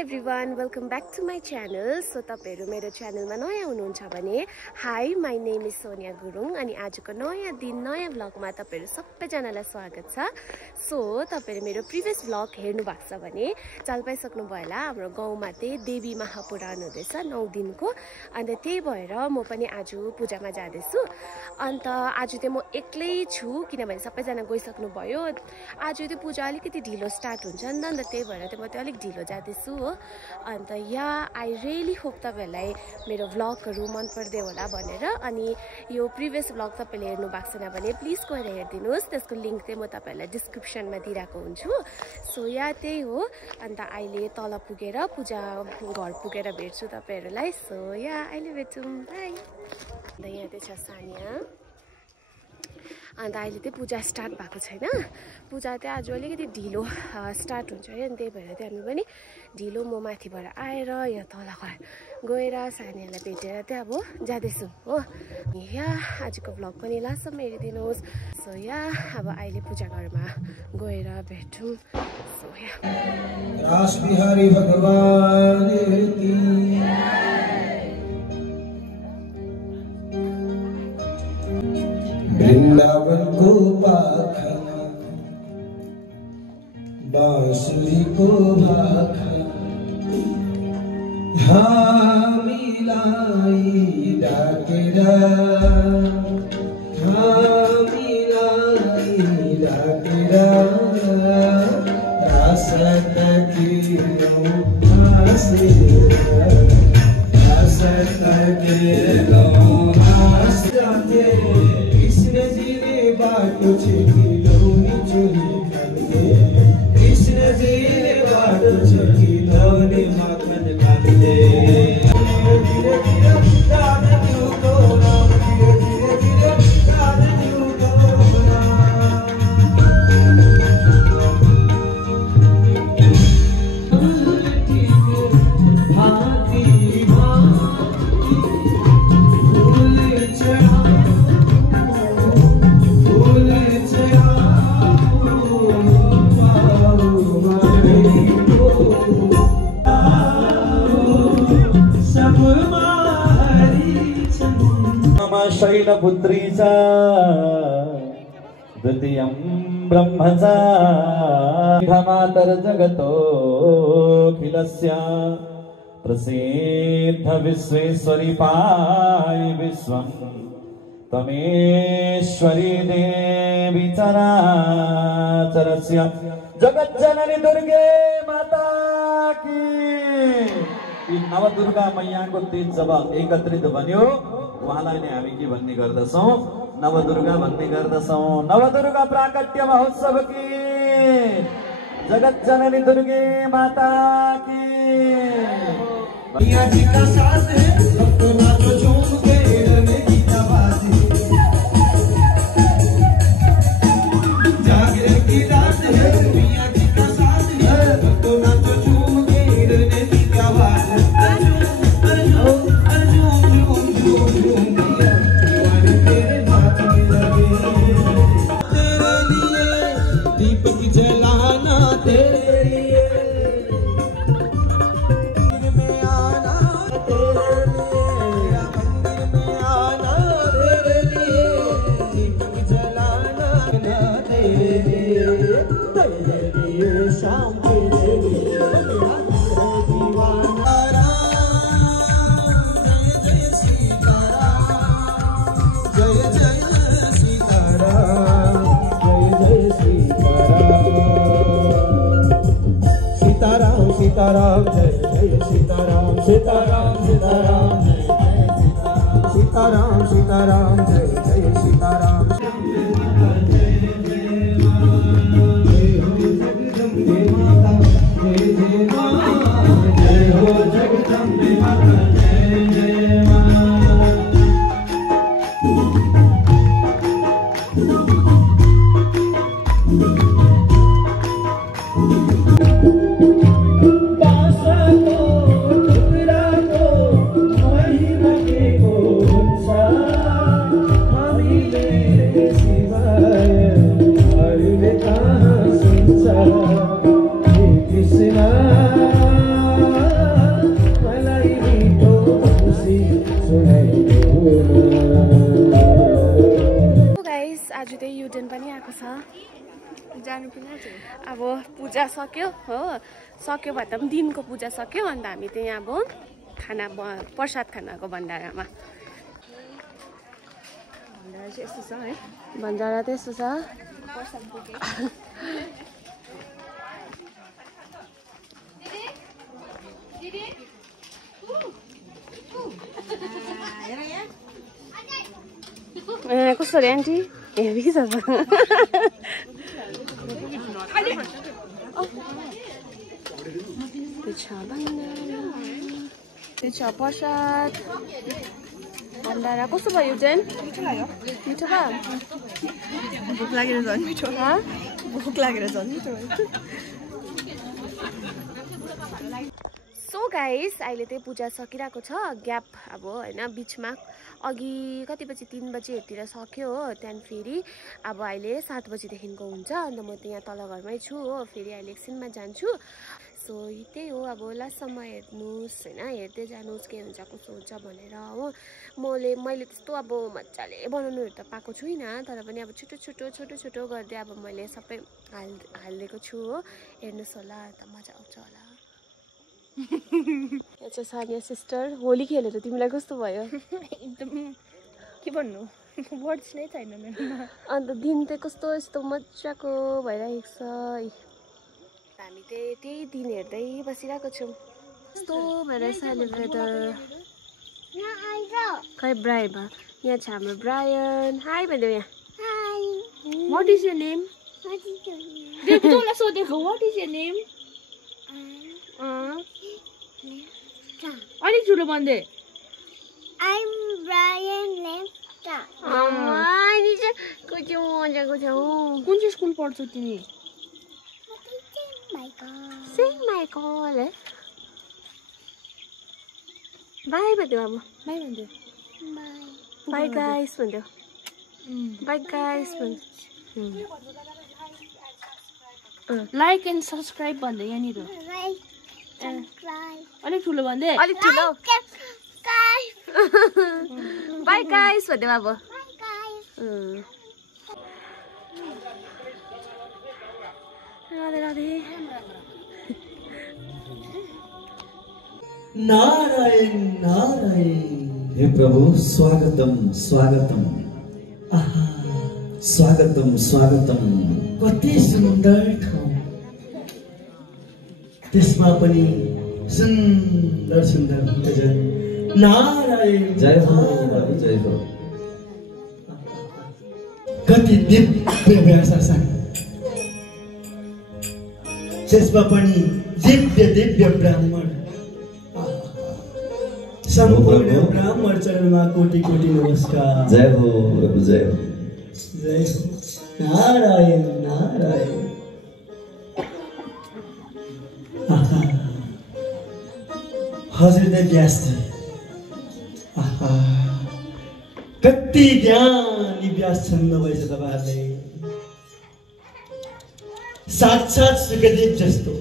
Everyone, welcome back to my channel. So तपाईँहरू मेरो च्यानलमा नयाँ हुनुहुन्छ भने hi, my name is Sonia Gurung. अनि आजको नयाँ दिन नयाँ भ्लगमा तपाईँहरू सबैजनालाई स्वागत छ। सो तपाईँहरू मेरो प्रिभियस भ्लग हेर्नु भएको छ भने चाल पाइसक्नुभयो होला। हाम्रो गाउँमा चाहिँ देवी महापुराण हुँदैछ 9 दिनको। अन्त त्यही भएर म पनि आज पूजामा जाँदैछु। अन्त आज चाहिँ म एक्लै छु किनभने सबैजना गइसक्नुभयो। आज त्यो पूजा अलिकति ढिलो स्टार्ट हुन्छ नि त, अन्त त्यही भएर चाहिँ म चाहिँ अलिक ढिलो जाँदैछु हो। अन्त आई रियली होप तपाईँहरूलाई मेरो भ्लगहरू मन पर्दै होला भनेर। अनि यो प्रिभियस भ्लग तपाईँले हेर्नु भएको छैन भने प्लिज गएर हेरिदिनुहोस्। त्यसको लिङ्क चाहिँ म तपाईँहरूलाई डिस्क्रिप्सनमा दिइरहेको हुन्छु। सो त्यही हो। अन्त अहिले तल पुगेर पूजा घर पुगेर भेट्छु तपाईँहरूलाई। सो अहिले भेट्छौँ, बाई। अन्त यहाँ चाहिँ छ सानिया। अन्त अहिले चाहिँ पूजा स्टार्ट भएको छैन। पूजा चाहिँ आज अलिकति ढिलो स्टार्ट हुन्छ अरे। अनि त्यही भएर चाहिँ हामी पनि ढिलो म माथिबाट आएर यहाँ तल गएर सानीहरूलाई भेटेर चाहिँ अब जाँदैछु हो। आजको भ्लग पनि लास्टसम्म हेरिदिनुहोस्। सो अब अहिले पूजा घरमा गएर भेटौँ। सो रास बिहारी भगवान की वृंदावन को पाखा बांसुरी को भाखा मिलाई डाकेरा मिलाई डाकेरा रासत की रासत के कृष्ण जी ने बाटो छेकी लौनी चोली खाने। कृष्ण जी ने बाटो छेकी लौनी माखन खाने। धीरे धीरे रात क्यों को नाम, धीरे धीरे रात क्यों को शैलपुत्री च द्वितीयं ब्रह्म च मातर जगतोऽखिलस्य प्रसिद्ध विश्वेश्वरी पायि विश्वं त्वमेश्वरी देवी चराचरस्य जगज्जननी दुर्गे माता की। नवदुर्गा मैयाको तेज जब एकत्रित बन्यो उहाँलाई नै हामी के भन्ने गर्दछौँ, नवदुर्गा भन्ने गर्दछौँ। नवदुर्गा प्राकट्य महोत्सव की, जगज्जननी दुर्गे माता की। मैया जी का साथ है, भक्त नाचो झूम के रने की आवाज है। जागरण की रात है, मैया जी का साथ है, भक्त नाचो झूम के रने की आवाज है। सीताराम जय जय सीताराम, सीताराम सीताराम जय जय सीताराम, सीताराम सीताराम जय जय सीताराम। जय हो जगदम्बे माता, जय जय मां, जय हो जगदम्बे माता, जय जय मां। गाइस आज त्यही युटर्न पनि आएको छ जानु कि अब पूजा सक्यो हो सक्यो भन्दा पनि दिनको पूजा सक्यो अन्त हामी त्यही अब खाना प्रसाद खानाको भण्डारामा भण्डारा चाहिँ यस्तो छ है भण्डारा त्यस्तो छ प्रसाद बोके कस्तो रे आन्टी हेभी छ त्यो छ प्रसाद भण्डारा कस्तो भयो चाहिँ मिठो लाग्यो मिठो भयो भोक लागेर झन् मिठो भोक लागेर झन् मिठो सो गाइस अहिले चाहिँ पूजा सकिरहेको छ ग्याप अब होइन बिचमा अघि कति बजी 3 बजीतिर सक्यो हो त्यहाँदेखि फेरि अब अहिले 7 बजीदेखिको हुन्छ अन्त म यहाँ तल घरमै छु हो फेरि अहिले एकछिनमा जान्छु सो त्यही हो अब लास्टसम्म हेर्नुहोस् होइन हेर्दै जानुहोस् के हुन्छ कस्तो हुन्छ भनेर हो मैले त्यस्तो अब मजाले बनाउनुहरू त पाएको छुइनँ तर पनि अब छोटो छोटो गर्दै अब मैले सबै हालिदिएको छु हो हेर्नुहोस् होला अन्त मजा आउँछ होला अच्छा सानिया सिस्टर होली खेलेर तिमीलाई कस्तो भयो एकदम के भन्नु वर्ड्स नै छैन मेरोमा अन्त दिन चाहिँ कस्तो यस्तो मजाको भइरहेको छ हामी त्यही दिन हेर्दै बसिरहेको छौँ कस्तो भइरहेछ अहिले वेदर खै ब्राय भयो यहाँ छ हाम्रो ब्रायन हाई भनिदेऊ यहाँ वाट इज यर नेम तँलाई सोधेको वाट इज यर नेम अलिक ठुलो भन्दै I'm Brian Lemta. कति मजाको छ कुन चाहिँ स्कुल पढ्छौ तिमी सेन्ट माइकल है बाई भनिदेऊ अब बाई भन्दै बाई गाइस भनिदेऊ by guys like and subscribe भन्दै यहाँनिर अलिक ठुलो भन्दै अलिक ठुलो बाई गाइस भनिदेऊ अब राधे राधे नारायण नारायण हे प्रभु स्वागतम स्वागतम आहा स्वागतम स्वागतम कति सुन्दर ठाउँ त्यसमा पनि सुन्दर सुन्दर भक्तजन नारायण जय हो जय हो कति दिव्य भाषा त्यसमा पनि दिव्य ब्राह्मण सम्पूर्ण ब्राह्मण चरणमा कोटि कोटि नमस्कार जय हो प्रभु जय हो जय हो नारायण नारायण हजुर व्यासजी कति ज्ञानी व्यास छन् नभएछ तपाईँहरूले साक्षात् सुखदेव जस्तो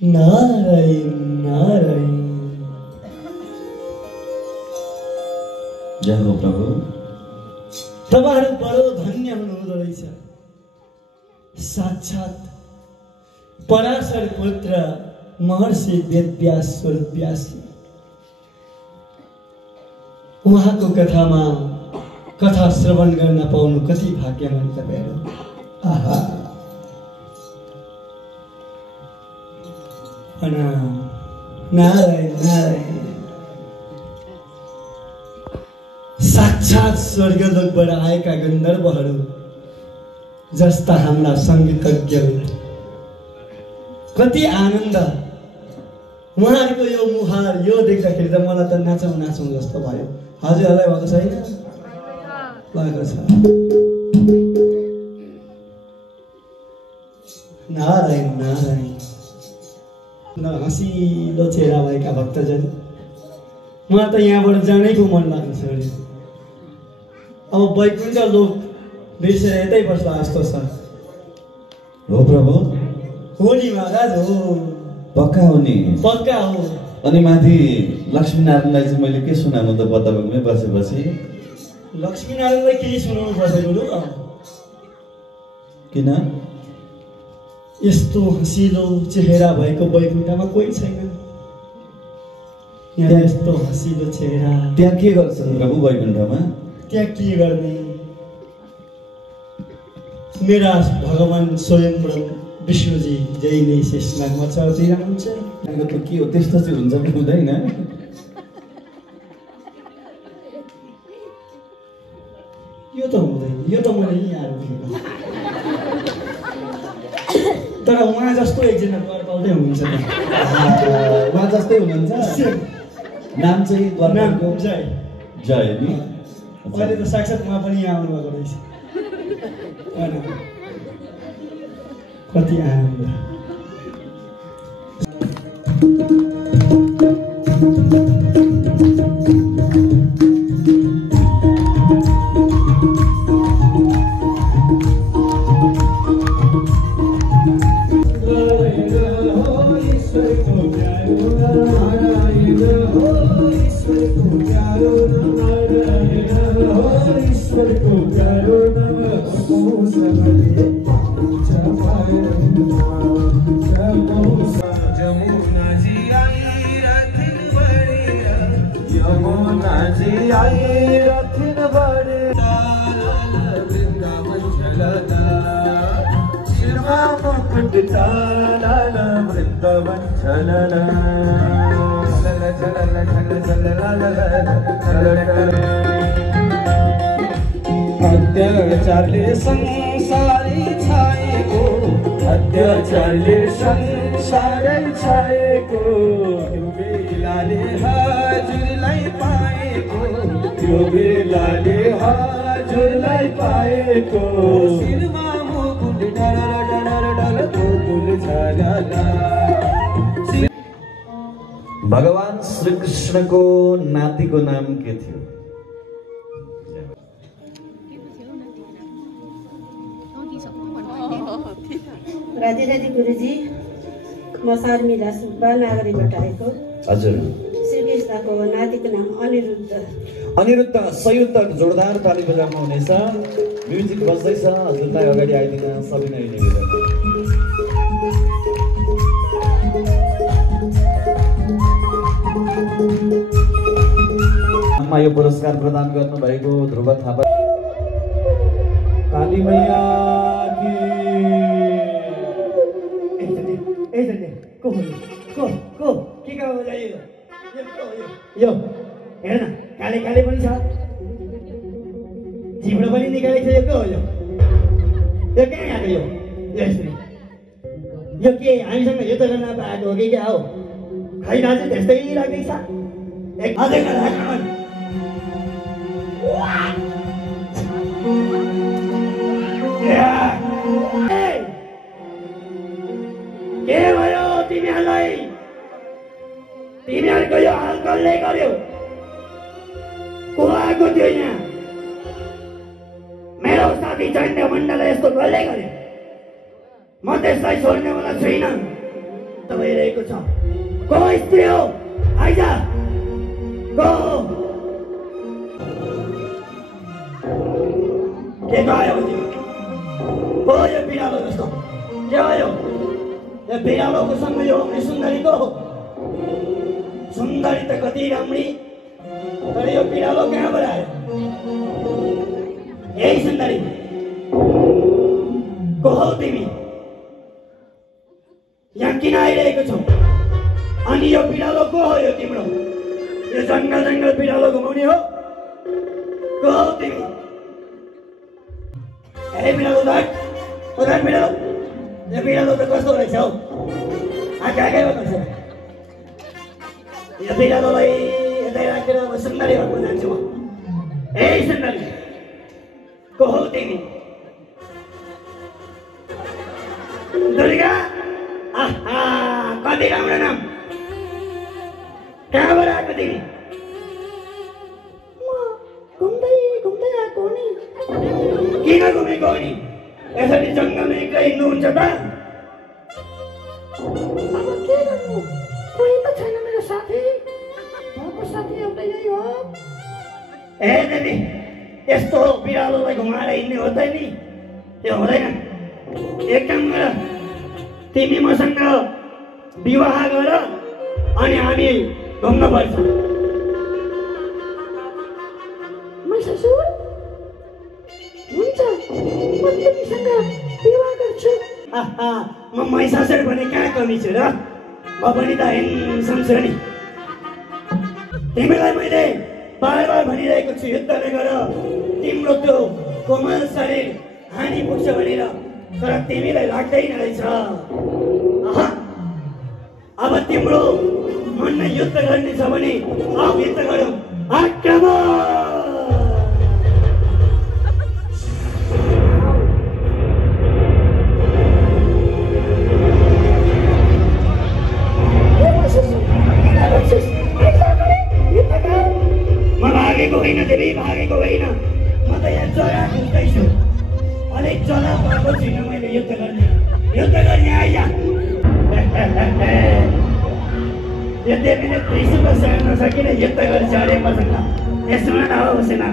नारायण नारायण जय हो प्रभु तपाईँहरू बडो धन्य हुनुहुँदो रहेछ साक्षात् पराशर पुत्र महर्षि वेदव्यास स्वरूप व्यास उहाँको कथामा कथा श्रवण गर्न पाउनु कति भाग्यमान तपाईँहरू आहा नारायण नारायण साक्षात् स्वर्गलोकबाट आएका गन्धर्वहरू जस्ता हाम्रा सङ्गीतज्ञहरू कति आनन्द उहाँहरूको यो मुहार यो देख्दाखेरि त मलाई त नाचौँ नाचौँ जस्तो भयो हजुरहरूलाई भएको छैन भएको छ नारायण नारायण हँसिलो चेहरा भएका भक्तजन मलाई त यहाँबाट जानैको मन लाग्छ अरे अब वैकुण्ठ लोक बिर्सेर यतै बस्ला जस्तो छ हो प्रभु हो नि महाराज हो पक्का हो नि? पक्का हो। अनि माथि लक्ष्मीनारायणलाई चाहिँ मैले के सुनाउनु त बताबकमै बसेपछि? लक्ष्मीनारायणलाई केही सुनाउनु पर्दैन ल। किन? यस्तो हँसिलो चेहरा भएको वैकुण्ठमा कोही छैन। यहाँ यस्तो हँसिलो चेहरा। त्यहाँ के गर्छन् प्रभु वैकुण्ठमा? त्यहाँ के गर्ने? मेरा भगवान स्वयं विष्णुजी जहिले शेषनागमा चढिरहन्छ। के हो त्यस्तो चाहिँ हुन्छ कि हुँदैन? यो त हुँदैन, यो त मैले यहाँ बुझेको। तर उहाँ जस्तो एकजना द्वारपालकै हुनुहुन्छ नि। उहाँ जस्तै हुनुहुन्छ? नाम चाहिँ द्वारपालको? जय। जय नि? अहिले त साक्षात् उहाँ पनि यहाँ आउनुभएको रहेछ। कति आनन्द। अत्याचारले संसारै छाएको, अत्याचारले संसारै छाएको, त्यो बेलाले हजुरलाई पाएको, त्यो बेलाले हजुरलाई पाएको, शिरमा मुकुट डर डर डर गोकुल छाला। भगवान श्री कृष्णको नातिको नाम के थियो? राधे राधे गुरुजी, म शर्मिला सुब्बा नागरीबाट आएको। हजुर। श्रीकृष्णको नातिको नाम अनिरुद्ध। अनिरुद्ध, सही उत्तर। जोरदार ताली बजाउनु हुनेछ। म्युजिक बज्दैछ, हजुरलाई अगाडि आइदिन सबिना हिँडेको। यो पुरस्कार प्रदान गर्नुभएको ध्रुव थापा। काली मैया की। के काम हो यो? हेर न, काले काले पनि छ, जिब्रो पनि निकालेको छ। यो के हो? यो कहाँ आएको? यो यो के हामीसँग यो त गर्न पाएको हो कि क्या हो? खै दाजु त्यस्तै राख्दैछ। के भयो तिमीहरूलाई? तिमीहरूको यो हाल कसले गर्यो? को आएको थियो यहाँ? मेरो साथी चण्डमण्डलले यस्तो कसले गर्यो? म त्यसलाई छोड्नेवाला छुइनँ। भइरहेको छ। को स्त्री हो? आइज। को? के भयो तिमी? हो यो बिरालो जस्तो के भयो? यो बिरालोको सँग यो सुन्दरी को? सुन्दरी त कति राम्री, तर यो बिरालो कहाँबाट आयो? यही सुन्दरी को हौ तिमी? यहाँ किन आइरहेको छौ? अनि यो बिरालो को हो? यो तिम्रो यो जङ्गल जङ्गल बिरालो घुमाउने हो? को हौ तिमी? ए बिरालो उधार बिरालो। यो बिरालो त कस्तो रहेछ हौ? आँखामा गर्छ। यो बिरालोलाई यतै राखेर म सुन्दरी घरमा जान्छु म। ए सुन्दरी को हौ तिमी? दुर्गा। आहा, कति राम्रो नाम। कहाँबाट आएको तिमी? घुम्दै घुम्दै आएको नि। किन घुमेको हो नि? यसरी जङ्गलमा एक्लै हिँड्नुहुन्छ त? अब के गर्नु? ए देवी यस्तो बिरालोलाई घुमाएर हिँड्ने हो त नि त्यो हुँदैन एक काम गर तिमी मसँग विवाह गर अनि हामी घुम्न पर्छ महिषासुर हुन्छ म तिमीसँग विवाह गर्छु म महिषासुर भने कहाँ कमी छु र म पनि त हेन्सम छु नि तिमीलाई मैले बार बार भनिरहेको छु युद्ध नगर तिम्रो त्यो कोमल शरीर हानि पुग्छ भनेर तर तिमीलाई लाग्दैन रहेछ अब तिम्रो मनले युद्ध गर्ने छ भने अब युद्ध गरौँ आक्रमण म भागेको होइन देवी भागेको होइन म त यहाँ जरा खुल्दैछु अलिक जरा भएको छुइनँ मैले युद्ध गर्ने आइया यो देवीले त्रिशुल सहन नसकिन युद्ध गर्छ अरे मसँग यसमा नहो सेना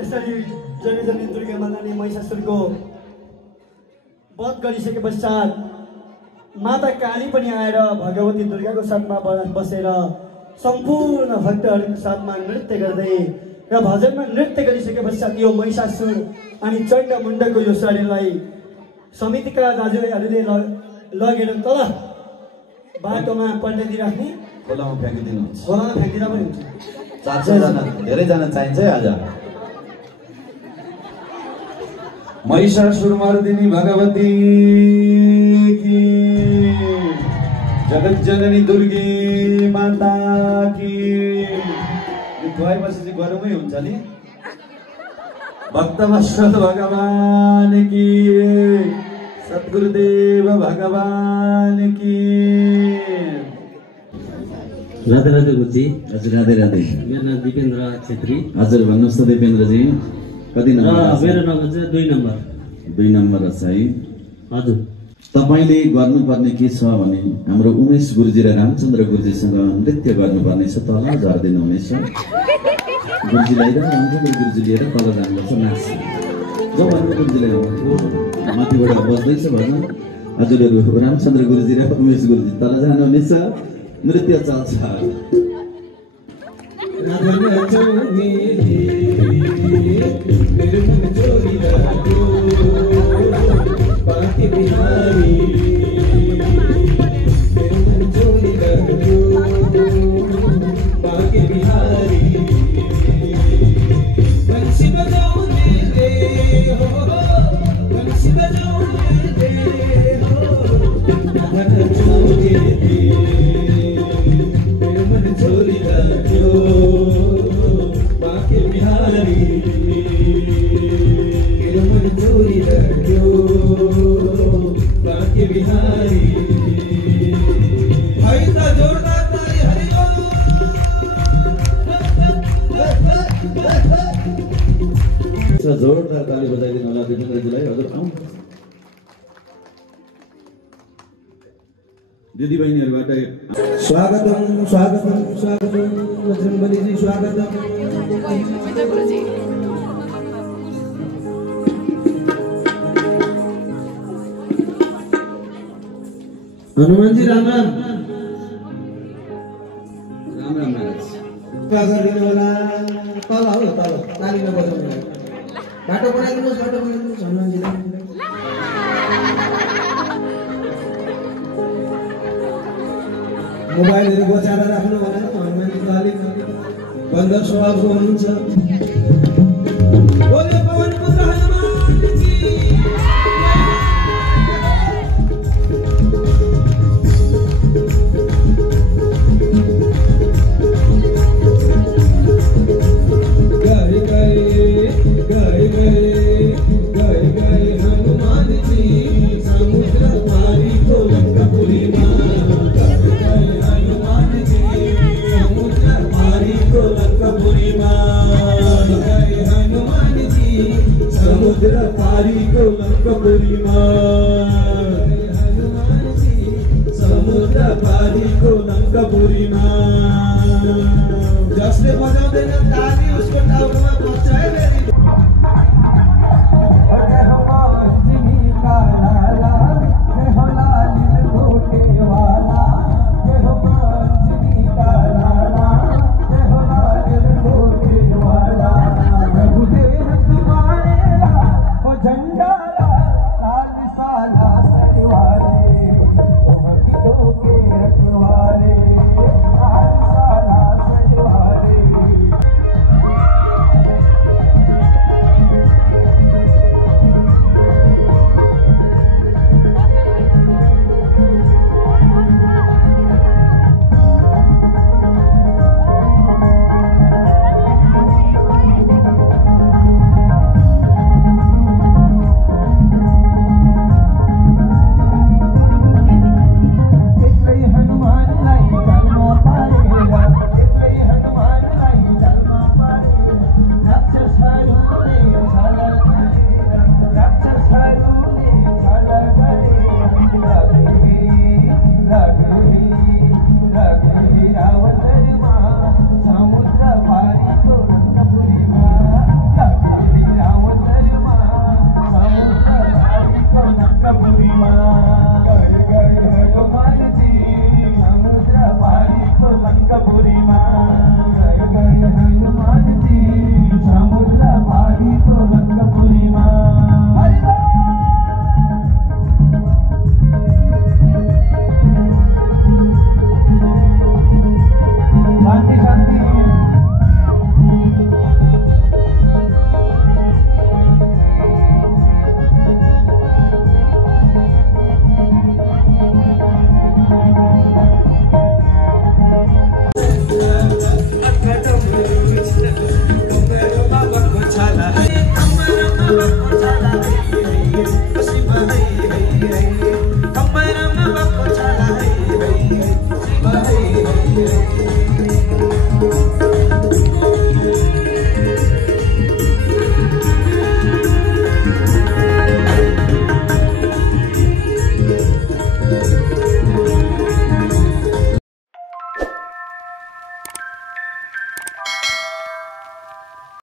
यसरी जनी दुर्गा माताले महिषासुरको वध गरिसके पश्चात माता काली पनि आएर भगवती दुर्गाको साथमा बसेर सम्पूर्ण भक्तहरूको साथमा नृत्य गर्दै र भजनमा नृत्य गरिसके पश्चात यो महिषासुर अनि चण्डमुण्डको यो शरीरलाई समितिका दाजुभाइहरूले लगेर तल बाटोमा पल्टाइदिइ राख्ने खोलामा फ्याँकिदिनुहुन्छ खोलामा फ्याँकिदिँदा पनि हुन्छ 400 जना धेरैजना चाहिन्छ है आज महिषासुरमर्दिनी भगवती की जगत जननी दुर्गे माता की खुवाएपछि चाहिँ गरौँ हुन्छ नि भक्तवत्सल भगवान की सद्गुरुदेव भगवान की राधे राधे गुरुजी हजुर राधे राधे मेरो नाम दिपेन्द्र छेत्री हजुर भन्नुहोस् त दिपेन्द्रजी कति नम्बर मेरो नम्बर चाहिँ 2 नम्बर 2 नम्बर छ है हजुर तपाईले गर्नुपर्ने के छ भने हाम्रो उमेश गुरुजी र रामचन्द्र गुरुजीसँग नृत्य गर्नुपर्ने छ तल झर्दैन उमेश गुरुजीलाई र रामचन्द्र गुरुजी लिएर तल जानुपर्छ नाच जो भन्नु गुरुजीलाई माथिबाट बज्दैछ भन्न हजुरहरू रामचन्द्र गुरुजी र उमेश गुरुजी तल जानुहुनेछ नृत्य चल्छ जोरदार ताली बजाइदिनु होला दिपेन्द्रजीलाई हजुर आउँ दिदी बहिनीहरुबाट स्वागतम स्वागतम स्वागतम बजरंगबलीजी स्वागतम हनुमानजी राम राम राम राम महाराज स्वागत दिनु होला तल हो तल तालीमा बजाउनु बाटो बनाइदिनुहोस् हनुमानजीलाई मोबाइलहरु बचाएर राख्नु भनेर हनुमानजी त अलिक बन्द स्वभावको हुनुहुन्छ बोले पवन पुत्र हनुमानजी समुद्र पारी को लंकापुरी मां